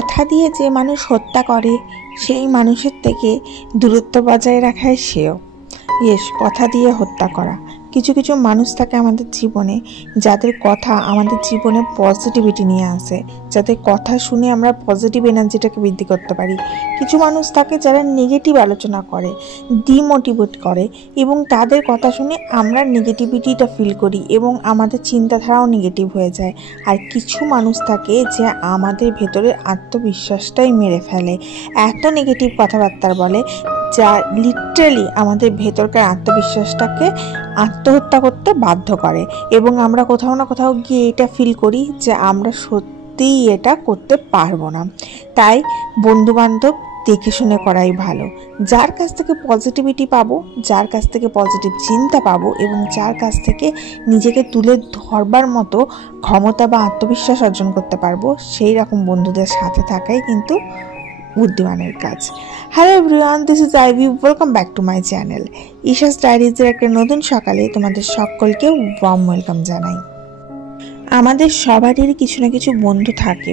কথা দিয়ে যে মানুষ হত্যা করে সেই মানুষের থেকে দূরত্ব বজায় রাখাই শ্রেয়। কথা দিয়ে হত্যা করা। কিছু কিছু মানুষ থাকে আমাদের জীবনে, যাদের কথা আমাদের জীবনে পজিটিভিটি নিয়ে আসে, যাদের কথা শুনে আমরা পজিটিভ এনার্জিটাকে বৃদ্ধি করতে পারি। কিছু মানুষ থাকে যারা নেগেটিভ আলোচনা করে, ডিমোটিভেট করে, এবং তাদের কথা শুনে আমরা নেগেটিভিটিটা ফিল করি এবং আমাদের চিন্তাধারাও নেগেটিভ হয়ে যায়। আর কিছু মানুষ থাকে যে আমাদের ভেতরের আত্মবিশ্বাসটাই মেরে ফেলে, এত নেগেটিভ কথাবার্তা বলে যা লিটারালি আমাদের ভেতরকার আত্মবিশ্বাসটাকে আত্মহত্যা করতে বাধ্য করে, এবং আমরা কোথাও না কোথাও গিয়ে এটা ফিল করি যে আমরা সত্যিই এটা করতে পারবো না। তাই বন্ধুবান্ধব দেখে শুনে করাই ভালো। যার কাছ থেকে পজিটিভিটি পাবো, যার কাছ থেকে পজিটিভ চিন্তা পাবো এবং যার কাছ থেকে নিজেকে তুলে ধরবার মতো ক্ষমতা বা আত্মবিশ্বাস অর্জন করতে পারবো, সেই রকম বন্ধুদের সাথে থাকাই কিন্তু বুদ্ধিমানের কাজ। Hello everyone, this is Ivy. Welcome back to my channel. Isha's ডায়েরিজের একটা নতুন সকালে তোমাদের সকলকে ওয়ার্ম ওয়েলকাম জানাই। আমাদের সবারই কিছু না কিছু বন্ধু থাকে,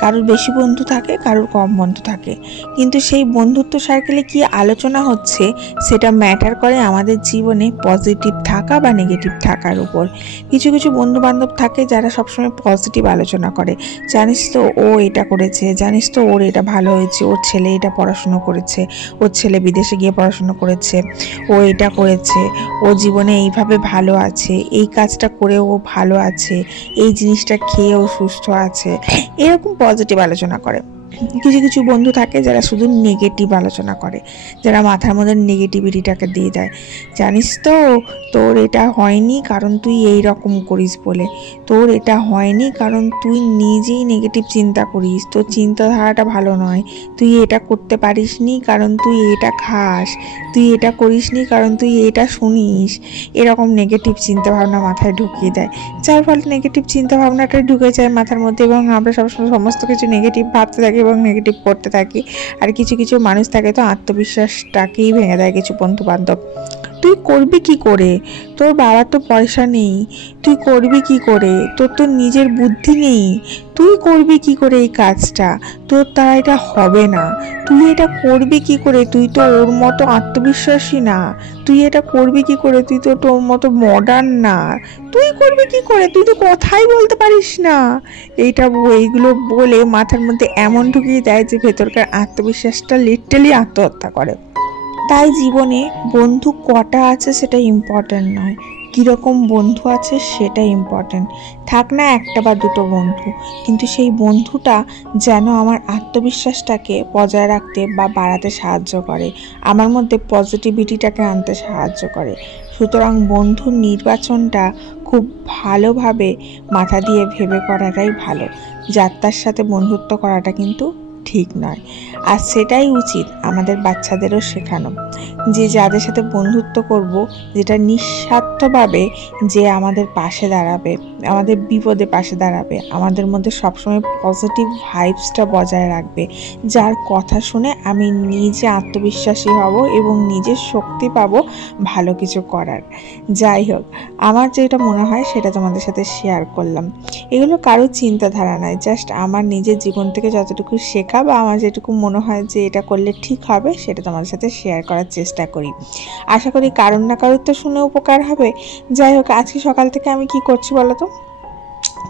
কারোর বেশি বন্ধু থাকে, কারোর কম বন্ধু থাকে, কিন্তু সেই বন্ধুত্ব সার্কেলে কি আলোচনা হচ্ছে সেটা ম্যাটার করে আমাদের জীবনে পজিটিভ থাকা বা নেগেটিভ থাকার উপর। কিছু কিছু বন্ধু বান্ধব থাকে যারা সবসময় পজিটিভ আলোচনা করে, জানিস তো ও এটা করেছে, জানিস তো ওর এটা ভালো হয়েছে, ওর ছেলে এটা পড়াশুনো করেছে, ওর ছেলে বিদেশে গিয়ে পড়াশুনো করেছে, ও এটা করেছে, ও জীবনে এইভাবে ভালো আছে, এই কাজটা করে ও ভালো আছে, এই জিনিসটা খেয়ে ও সুস্থ আছে, এরকম পজিটিভ আলোচনা করে। কিছু কিছু বন্ধু থাকে যারা শুধু নেগেটিভ আলোচনা করে, যারা মাথার মধ্যে নেগেটিভিটিটাকে দিয়ে দেয়, জানিস তো তোর এটা হয়নি কারণ তুই এই রকম করিস বলে, তোর এটা হয়নি কারণ তুই নিজেই নেগেটিভ চিন্তা করিস, তোর চিন্তাধারাটা ভালো নয়, তুই এটা করতে পারিস নি কারণ তুই এটা খাস, তুই এটা করিস নি কারণ তুই এটা শুনিস, এরকম নেগেটিভ চিন্তাভাবনা মাথায় ঢুকিয়ে দেয়, যার ফলে নেগেটিভ চিন্তাভাবনাটা ঢুকে যায় মাথার মধ্যে এবং আমরা সবসময় সমস্ত কিছু নেগেটিভ ভাবতে থাকি এবং নেগেটিভ করতে থাকি। আর কিছু কিছু মানুষ থাকে তো আত্মবিশ্বাসটাকেই ভেঙে দেয় কিছু বন্ধু বান্ধব। তুই করবি কি করে, তোর বাবার তো পয়সা নেই, তুই করবি কি করে, তোর তো নিজের বুদ্ধি নেই, তুই করবি কি করে এই কাজটা, তোর দ্বারা এটা হবে না, তুই এটা করবি কি করে, তুই তো ওর মতো আত্মবিশ্বাসী না, তুই এটা করবি কি করে, তুই তো তোর মতো মডার্ন না, তুই করবি কি করে, তুই তো কথাই বলতে পারিস না, এইগুলো বলে মাথার মধ্যে এমন ঢুকিয়ে দেয় যে ভেতরকার আত্মবিশ্বাসটা লিটারালি আত্মহত্যা করে। তাই জীবনে বন্ধু কটা আছে সেটা ইম্পর্টেন্ট নয়, কীরকম বন্ধু আছে সেটা ইম্পর্টেন্ট। থাক না একটা বা দুটো বন্ধু, কিন্তু সেই বন্ধুটা যেন আমার আত্মবিশ্বাসটাকে বজায় রাখতে বা বাড়াতে সাহায্য করে, আমার মধ্যে পজিটিভিটিটাকে আনতে সাহায্য করে। সুতরাং বন্ধুর নির্বাচনটা খুব ভালোভাবে মাথা দিয়ে ভেবে করাটাই ভালো, যার তার সাথে বন্ধুত্ব করাটা কিন্তু ঠিক নয়। আর সেটাই উচিত আমাদের বাচ্চাদেরও শেখানো, যে যাদের সাথে বন্ধুত্ব করব যেটা নিঃস্বার্থভাবে যে আমাদের পাশে দাঁড়াবে, আমাদের বিপদে পাশে দাঁড়াবে, আমাদের মধ্যে সবসময় পজিটিভ ভাইবসটা বজায় রাখবে, যার কথা শুনে আমি নিজে আত্মবিশ্বাসী হব এবং নিজের শক্তি পাবো ভালো কিছু করার। যাই হোক, আমার যেটা মনে হয় সেটা তোমাদের সাথে শেয়ার করলাম। এগুলো কারোর চিন্তাধারা নয়, জাস্ট আমার নিজের জীবন থেকে যতটুকু শেখা বা আমার যেটুকু মনে হয় যে এটা করলে ঠিক হবে সেটা তোমাদের সাথে শেয়ার করার চেষ্টা করি। আশা করি কারোর না কারোর তো শুনে উপকার হবে। যাই হোক, আজকে সকাল থেকে আমি কি করছি বলো তো,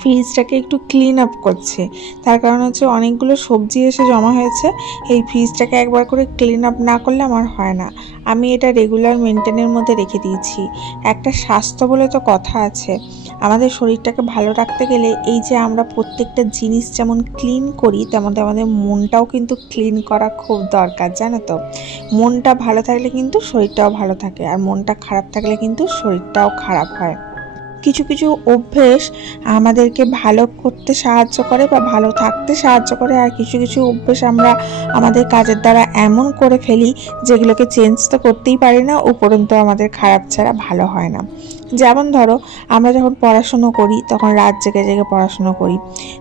ফ্রিজটাকে একটু ক্লিন আপ করছে। তার কারণ হচ্ছে অনেকগুলো সবজি এসে জমা হয়েছে, এই ফ্রিজটাকে একবার করে ক্লিন আপ না করলে আমার হয় না। আমি এটা রেগুলার মেনটেনের মধ্যে রেখে দিয়েছি। একটা স্বাস্থ্য বলে তো কথা আছে, আমাদের শরীরটাকে ভালো রাখতে গেলে এই যে আমরা প্রত্যেকটা জিনিস যেমন ক্লিন করি তেমন আমাদের মনটাও কিন্তু ক্লিন করা খুব দরকার, জানো তো। মনটা ভালো থাকলে কিন্তু শরীরটাও ভালো থাকে, আর মনটা খারাপ থাকলে কিন্তু শরীরটাও খারাপ হয়। কিছু কিছু অভ্যেস আমাদেরকে ভালো করতে সাহায্য করে বা ভালো থাকতে সাহায্য করে, আর কিছু কিছু অভ্যেস আমরা আমাদের কাজের দ্বারা এমন করে ফেলি যেগুলোকে চেঞ্জ তো করতেই পারি না, উপরন্তু আমাদের খারাপ ছাড়া ভালো হয় না। যেমন ধরো, আমরা যখন পড়াশুনো করি তখন রাত জেগে জেগে পড়াশুনো করি,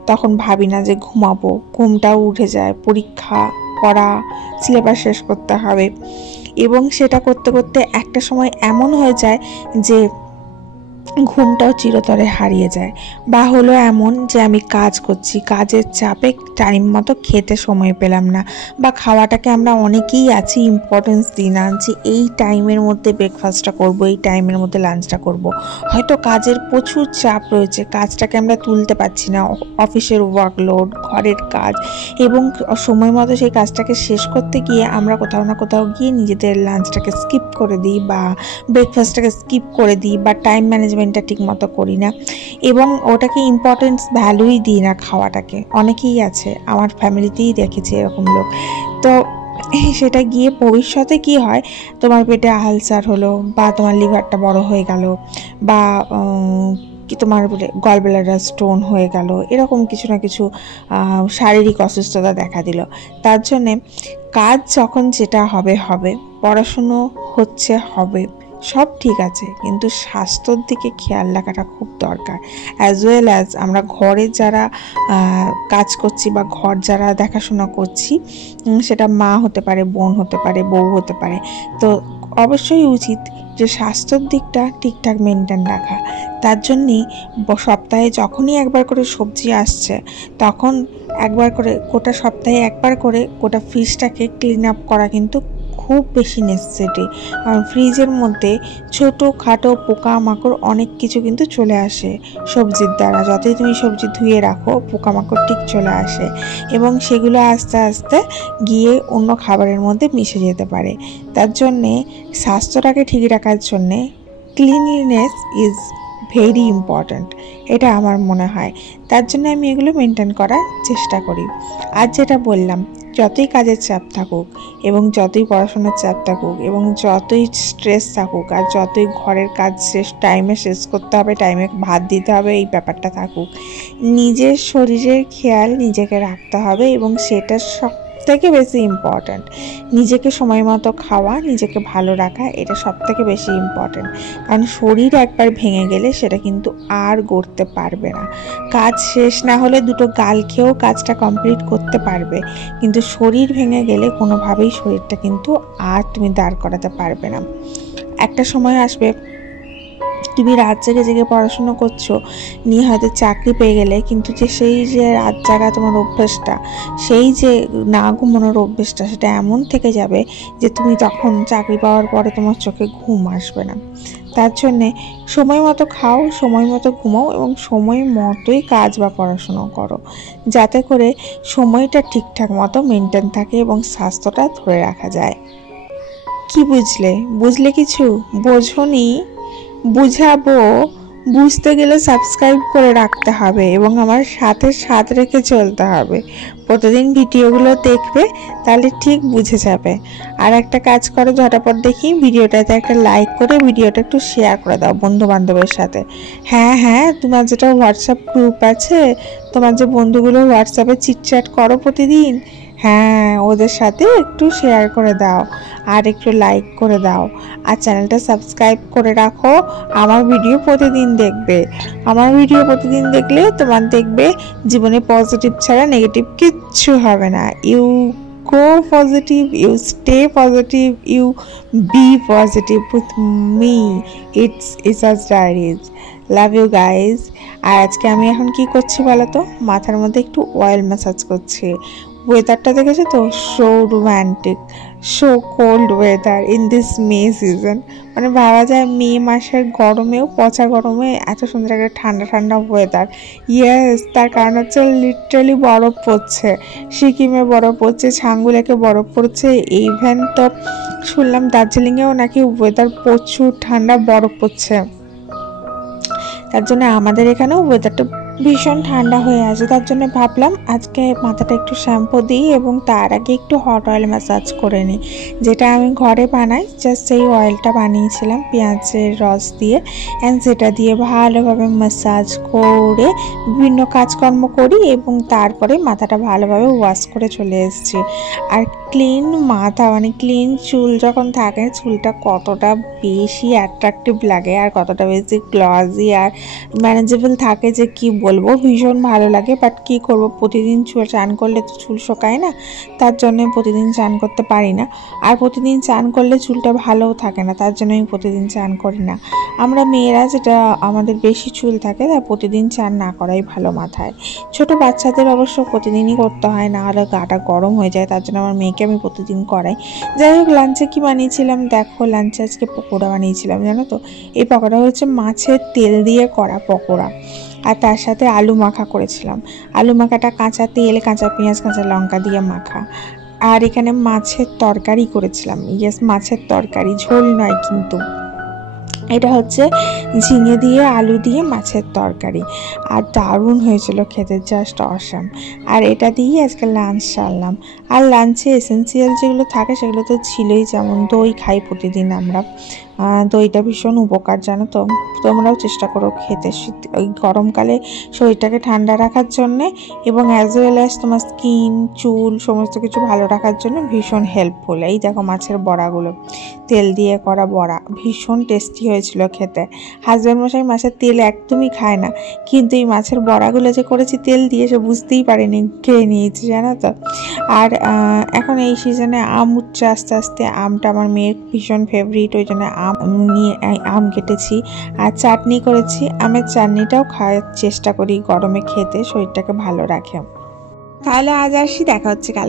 তখন ভাবি না যে ঘুমাবো, ঘুমটাও উঠে যায়, পরীক্ষা, পড়া, সিলেবাস শেষ করতে হবে, এবং সেটা করতে করতে একটা সময় এমন হয়ে যায় যে ঘুমটাও চিরতরে হারিয়ে যায়। বা হলো এমন যে আমি কাজ করছি, কাজের চাপে টাইম মতো খেতে সময় পেলাম না, বা খাওয়াটাকে আমরা অনেকেই আছি ইম্পর্টেন্স দিই না যে এই টাইমের মধ্যে ব্রেকফাস্টটা করব, এই টাইমের মধ্যে লাঞ্চটা করব। হয়তো কাজের প্রচুর চাপ রয়েছে, কাজটাকে আমরা তুলতে পারছি না, অফিসের ওয়ার্কলোড, ঘরের কাজ, এবং সময় মতো সেই কাজটাকে শেষ করতে গিয়ে আমরা কোথাও না কোথাও গিয়ে নিজেদের লাঞ্চটাকে স্কিপ করে দিই, বা ব্রেকফাস্টটাকে স্কিপ করে দিই, বা টাইম ম্যানেজমেন্টটা ঠিক মতো করি না, এবং ওটাকে ইম্পর্টেন্স ভ্যালুই দিই না খাওয়াটাকে। অনেকেই আছে, আমার ফ্যামিলিতেই দেখেছি এরকম লোক। তো সেটা গিয়ে ভবিষ্যতে কি হয়, তোমার পেটে আলসার হলো, বা তোমার লিভারটা বড় হয়ে গেল, বা কি তোমার গল ব্লাডার স্টোন হয়ে গেল, এরকম কিছু না কিছু শারীরিক অসুস্থতা দেখা দিল। তার জন্যে কাজ যখন যেটা হবে হবে, পড়াশুনো হচ্ছে হবে, সব ঠিক আছে, কিন্তু স্বাস্থ্যর দিকে খেয়াল রাখাটা খুব দরকার। অ্যাজ ওয়েল অ্যাজ আমরা ঘরে যারা কাজ করছি বা ঘর যারা দেখাশোনা করছি, সেটা মা হতে পারে, বোন হতে পারে, বউ হতে পারে, তো অবশ্যই উচিত যে স্বাস্থ্যর দিকটা ঠিকঠাক মেনটেন রাখা। তার জন্যেই সপ্তাহে যখনই একবার করে সবজি আসছে, তখন একবার করে গোটা সপ্তাহে একবার করে গোটা ফ্রিজটাকে ক্লিন আপ করা কিন্তু খুব বেশি নেসেসিটি। কারণ ফ্রিজের মধ্যে ছোটো খাটো পোকামাকড় অনেক কিছু কিন্তু চলে আসে সবজির দ্বারা। যতই তুমি সবজি ধুয়ে রাখো, পোকামাকড় ঠিক চলে আসে, এবং সেগুলো আস্তে আস্তে গিয়ে অন্য খাবারের মধ্যে মিশে যেতে পারে। তার জন্যে স্বাস্থ্যটাকে ঠিক রাখার জন্যে ক্লিনলিনেস ইজ ভেরি ইম্পর্ট্যান্ট, এটা আমার মনে হয়। তার জন্য আমি এগুলো মেনটেন করার চেষ্টা করি। আর যেটা বললাম, যতই কাজের চাপ থাকুক, এবং যতই পড়াশোনার চাপ থাকুক, এবং যতই স্ট্রেস থাকুক, আর যতই ঘরের কাজ টাইমে শেষ করতে হবে, টাইমে ভাত দিতে হবে, এই ব্যাপারটা থাকুক, নিজের শরীরের খেয়াল নিজেকে রাখতে হবে, এবং সেটা সব থেকে বেশি ইম্পর্ট্যান্ট। নিজেকে সময় মতো খাওয়া, নিজেকে ভালো রাখা, এটা সব থেকে বেশি ইম্পর্ট্যান্ট। কারণ শরীর একবার ভেঙে গেলে সেটা কিন্তু আর গড়তে পারবে না। কাজ শেষ না হলে দুটো গাল খেয়েও কাজটা কমপ্লিট করতে পারবে, কিন্তু শরীর ভেঙে গেলে কোনোভাবেই শরীরটা কিন্তু আর তুমি দাঁড় করাতে পারবে না। একটা সময় আসবে তুমি রাত জেগে জেগে পড়াশুনো করছো, নিয়ে হয়তো চাকরি পেয়ে গেলে, কিন্তু সেই যে রাত জাগা তোমার অভ্যেসটা, সেই যে না ঘুমানোর অভ্যেসটা, সেটা এমন থেকে যাবে যে তুমি তখন চাকরি পাওয়ার পরে তোমার চোখে ঘুম আসবে না। তার জন্যে সময় মতো খাও, সময় মতো ঘুমাও, এবং সময় মতোই কাজ বা পড়াশুনো করো, যাতে করে সময়টা ঠিকঠাক মতো মেনটেন থাকে এবং স্বাস্থ্যটা ধরে রাখা যায়। কি বুঝলে কিছু বোঝোনি? বুঝাবো। বুঝতে গেলে সাবস্ক্রাইব করে রাখতে হবে, এবং আমার সাথে রেখে চলতে হবে। প্রতিদিন ভিডিওগুলো দেখবে, তাহলে ঠিক বুঝে যাবে। আর একটা কাজ করো, ঝটাপট দেখি ভিডিওটাতে একটা লাইক করে ভিডিওটা একটু শেয়ার করে দাও বন্ধু বান্ধবের সাথে। হ্যাঁ, তোমার যেটা হোয়াটসঅ্যাপ গ্রুপ আছে, তোমার যে বন্ধুগুলো হোয়াটসঅ্যাপে চিটচ্যাট করো প্রতিদিন, হ্যাঁ, ওদের সাথে একটু শেয়ার করে দাও, আর একটু লাইক করে দাও, আর চ্যানেলটা সাবস্ক্রাইব করে রাখো। আমার ভিডিও প্রতিদিন দেখবে। আমার ভিডিও প্রতিদিন দেখলে তোমার দেখবে জীবনে পজিটিভ ছাড়া নেগেটিভ কিচ্ছু হবে না। You go positive, you stay positive, you be positive with me. It's Isa's Diaries. Love you guys. আর আজকে আমি এখন কি করছি বলো তো, মাথার মধ্যে একটু অয়েল ম্যাসাজ করছি। ওয়েদারটা দেখেছো তো, so romantic, so cold weather in this may season. মানে ভাবা যায় মে মাসের গরমেও, পচা গরমে এত সুন্দর একটা ঠান্ডা ঠান্ডা ওয়েদার। ইয়েস, তার কারণ হচ্ছে লিটারালি বরফ পড়ছে, সিকিমে বরফ পড়ছে, ছাঙ্গুলেকে বরফ পড়ছে, ইভেন তো শুনলাম দার্জিলিংয়েও নাকি ওয়েদার প্রচুর ঠান্ডা, বরফ পড়ছে। তার জন্য আমাদের এখানেও ওয়েদারটা ভীষণ ঠান্ডা হয়ে আছে। তার জন্য ভাবলাম আজকে মাথাটা একটু শ্যাম্পু দিই, এবং তার আগে একটু হট অয়েল ম্যাসাজ করে নিই, যেটা আমি ঘরে বানাই। জাস্ট সেই অয়েলটা বানিয়েছিলাম পেঁয়াজের রস দিয়ে, অ্যান্ড সেটা দিয়ে ভালোভাবে ম্যাসাজ করে বিভিন্ন কাজকর্ম করি, এবং তারপরে মাথাটা ভালোভাবে ওয়াশ করে চলে এসেছি। আর ক্লিন মাথা, মানে ক্লিন চুল যখন থাকে, চুলটা কতটা বেশি অ্যাট্রাকটিভ লাগে, আর কতটা বেশি গ্লসি আর ম্যানেজেবল থাকে যে কি বলবো, ভীষণ ভালো লাগে। বাট কি করব, প্রতিদিন চুল চান করলে তো চুল শোকায় না, তার জন্য প্রতিদিন চান করতে পারি না। আর প্রতিদিন চান করলে চুলটা ভালোও থাকে না, তার জন্য আমি প্রতিদিন চান করি না। আমরা মেয়েরা যেটা আমাদের বেশি চুল থাকে, তাই প্রতিদিন চান না করাই ভালো মাথায়। ছোট বাচ্চাদের অবশ্য প্রতিদিনই করতে হয়, না হলে গাটা গরম হয়ে যায়, তার জন্য আমার মেয়েকে আমি প্রতিদিন করাই। যাই হোক, লাঞ্চে কি বানিয়েছিলাম দেখো, লাঞ্চে আজকে পকোড়া বানিয়েছিলাম, জানো তো। এই পকোড়া হচ্ছে মাছের তেল দিয়ে করা পকোড়া, আর তার সাথে আলু মাখা করেছিলাম। আলু মাখাটা কাঁচা তেল, কাঁচা পেঁয়াজ, কাঁচা লঙ্কা দিয়ে মাখা। আর এখানে মাছের তরকারি করেছিলাম, ইয়েস মাছের তরকারি, ঝোল নয় কিন্তু। এটা হচ্ছে ঝিঙে দিয়ে আলু দিয়ে মাছের তরকারি, আর দারুণ হয়েছিল খেতে, জাস্ট অসাম। আর এটা দিয়ে আজকে লাঞ্চ সারলাম। আর লাঞ্চে এসেন্সিয়াল যেগুলো থাকে সেগুলো তো ছিলই, যেমন দই খাই প্রতিদিন আমরা। দইটা ভীষণ উপকার, জানো তো। তোমরাও চেষ্টা করো খেতে, ওই গরমকালে শরীরটাকে ঠান্ডা রাখার জন্যে, এবং অ্যাজ ওয়েল অ্যাজ তোমার স্কিন, চুল সমস্ত কিছু ভালো রাখার জন্য ভীষণ হেল্পফুল। এই দেখো মাছের বড়াগুলো, তেল দিয়ে করা বড়া, ভীষণ টেস্টি হয়েছিল খেতে। হাজব্যান্ড মশাই মাছের তেল একদমই খায় না, কিন্তু এই মাছের বড়াগুলো যে করেছি তেল দিয়ে, সে বুঝতেই পারেনি, খেয়ে নিয়েছি, জানো তো। আর এখন এই সিজনে আম উঠছে আস্তে আস্তে, আমটা আমার মেয়ের ভীষণ ফেভারিট, ওই জন্য আম নিয়ে আম কেটেছি আর চাটনি করেছি। আমের চাটনিটাও খাওয়ার চেষ্টা করি গরমে খেতে, শরীরটাকে ভালো রাখে। তাহলে আজ আসি, দেখা হচ্ছে কাল।